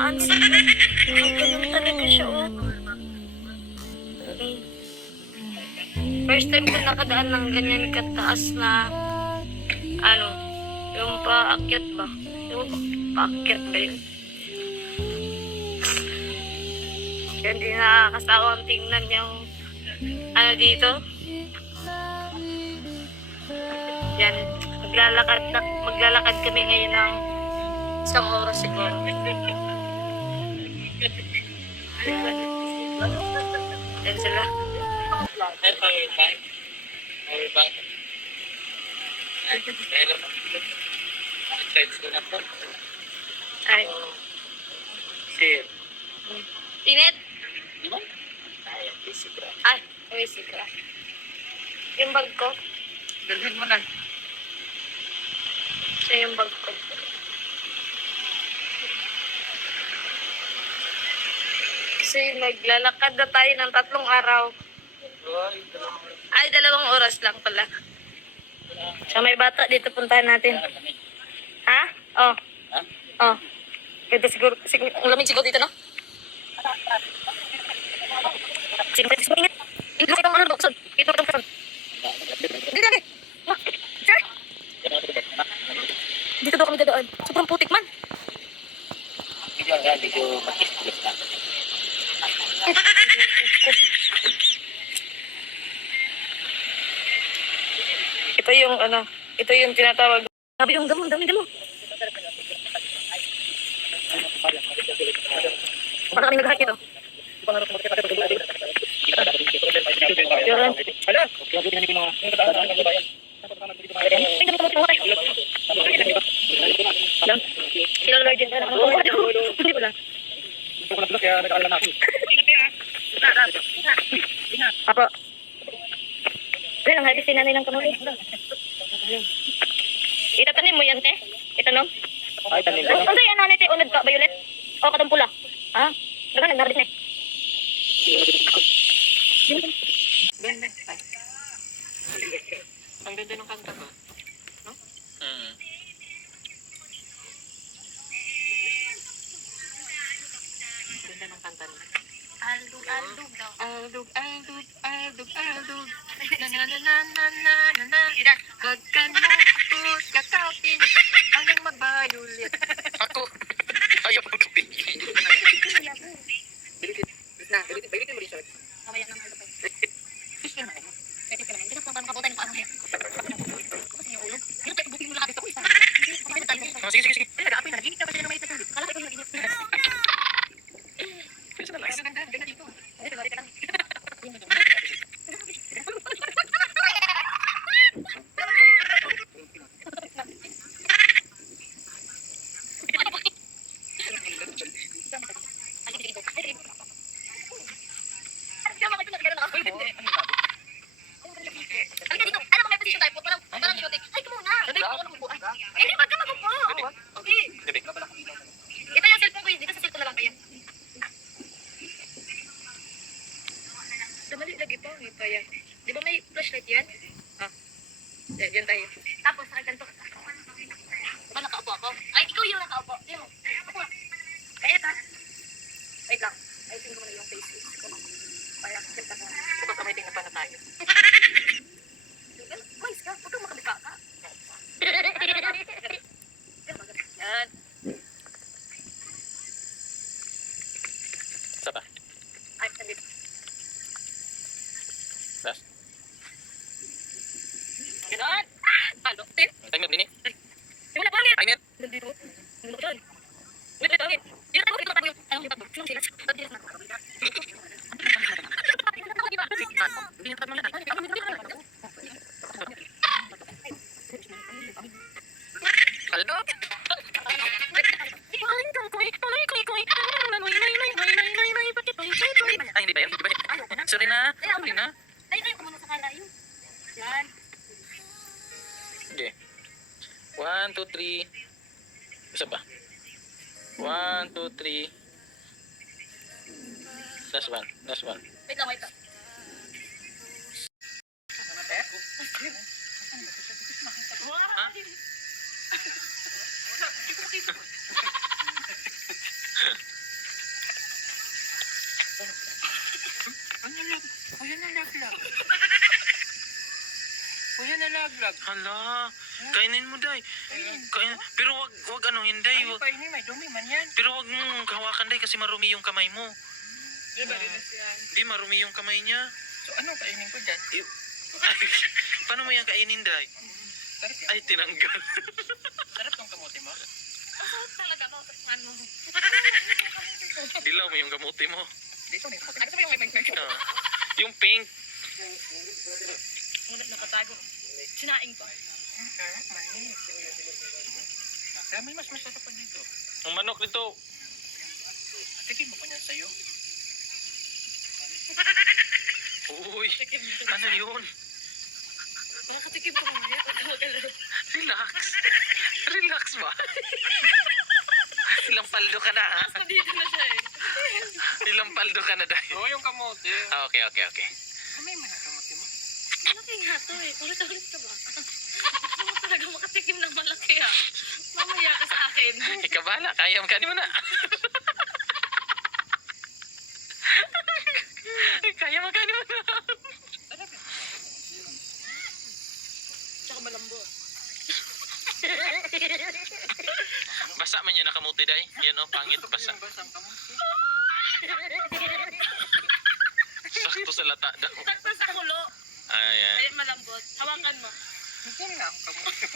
Ang sakit. Ganun talaga siya, oh. First time ko nakadaan ng ganyan kataas na, ano, yung paakyat ba? Yung paakyat ba yun? Kaya hindi nakakasawang tingnan yung, ano dito. Yan, maglalakad kami ngayon ng isang oras siguro. Yan sila. Ay. Init? Ay, busy ka. Yung bag ko. Dalhin mo na. Siya yung bag ko. Kasi maglalakad na tayo ng 3 araw. Ay, 2 oras lang pala. So may bata dito, puntahan natin. Ha? Oh. Oh. Ito siguro, ang lamig siguro dito, no? Siguro ingat. Ingat itong ano, buksan. Ito itong buksan. Hindi lagi. Sir? Dito daw kami dadaan. Sobrang putik man. Medyo matis-tulis na. Ito yung ano, ito yung tinatawag. Sabi yung damo. Para kami nag-hike ito. Yun. Hala! Sila Lord din. Hindi pala. Apo. Ayun, ang halis sinanay ng kamuli. Itatanim mo yan, te? Itanong? Ay, tanim Ano yung nanay, te? Unod ka, violet? O, katong pula? Ha? Daga, nagnaradis na eh. Ang ganda ng kanta ba? No? Ang ganda ng kanta niya. Aldug daw. Aldug. Na. Huwag ka na akot kakapin hanggang mag-violet. Ako? Ayaw mo kapin. Bilitin mo rin siya. Kamaya naman ito pa. Pwede ka naman. Hindi ka pa makabutan yung parang hair. Kasi yung ulo. Hindi ka butin mo lahat ito. Hindi ka tayo. Sige. Ay, nag-aapoy na. Naginit ka pa siya na may isa. Kala ko yung naginit. Ganda dito. Dito, dito lang. Dali lagi po, ito yan. Di ba may flashlight yan? Ah, yan tayo. Tapos, nakaganto ka. Diba nakaupo ako? Ay, ikaw yung nakaupo. Yung, ako nga. Kaya ta. Wait lang. Ayusin ko muna yung face ko. Kaya, kita ko. Kapag kamay tingnan pa na tayo. Mais ka, huwag kang makalika ka. Yan. Isa pa. Ay, nandito. Last. Ganon. Halo, tin. Timer din eh. Yung wala pangit. Timer. Nandito. Nandito doon. Wait, pangit. Yung tayo, ito tayo. Ang lipat mo. Yung sila. Tadi na. Hindi na tayo mga Aldo? Ay, hindi ba yun? Sorry na. Ay, ko muna sa kalayo. Yan. Okay. 1, 2, 3. Isa pa. 1, 2, 3. Last one. Wait lang, wait lang. Ha? nalaglag. Kuya, nalaglag. Hala, kainin mo, day. Kain, pero wag ano, hindi. Ay, painin, may dumi man yan. Pero wag mong hawakan, day, kasi marumi yung kamay mo. Di ba rin yan? Di, marumi yung kamay niya. So, anong kainin ko dyan? Paano mo yan kainin, day? Sarap yan. Ay, tinanggal. Sarap tong kamote mo. Masarap talaga ako. Ano? Dilaw mo yung gamuti mo. Dito na yung kamote. Ano sabi yung may pink? Ah, yung pink. Ngunit nakatago. Sinaing pa. Manis. Kaya may mas masarap pa dito. Ang manok nito. Tikin mo ko niyan sa'yo. Uy, ano yun? Nakatikim ko rin yan. Relax. Relax ba? Ilang paldo ka na, ha? Dito na siya eh. Ilang paldo ka na, day? Oo, yung kamote. Ah, okay. May mga kamote mo. Malaki nga to eh. Ulit-ulit ka ba? Gusto mo talaga makatikim ng malaki ha. Mamaya ka sa akin. Ikaw bahala, kaya mo na. Kaya mo na. Sarap yan. Tsaka malambo. Basa man yun nakamuti, day. Yan o, pangit, basa. Yung basang kamote. Sakto sa lata daw. Sakto sa kulo. Ayan. Ay malambot. Hawakan mo. Hindi na ang kamote.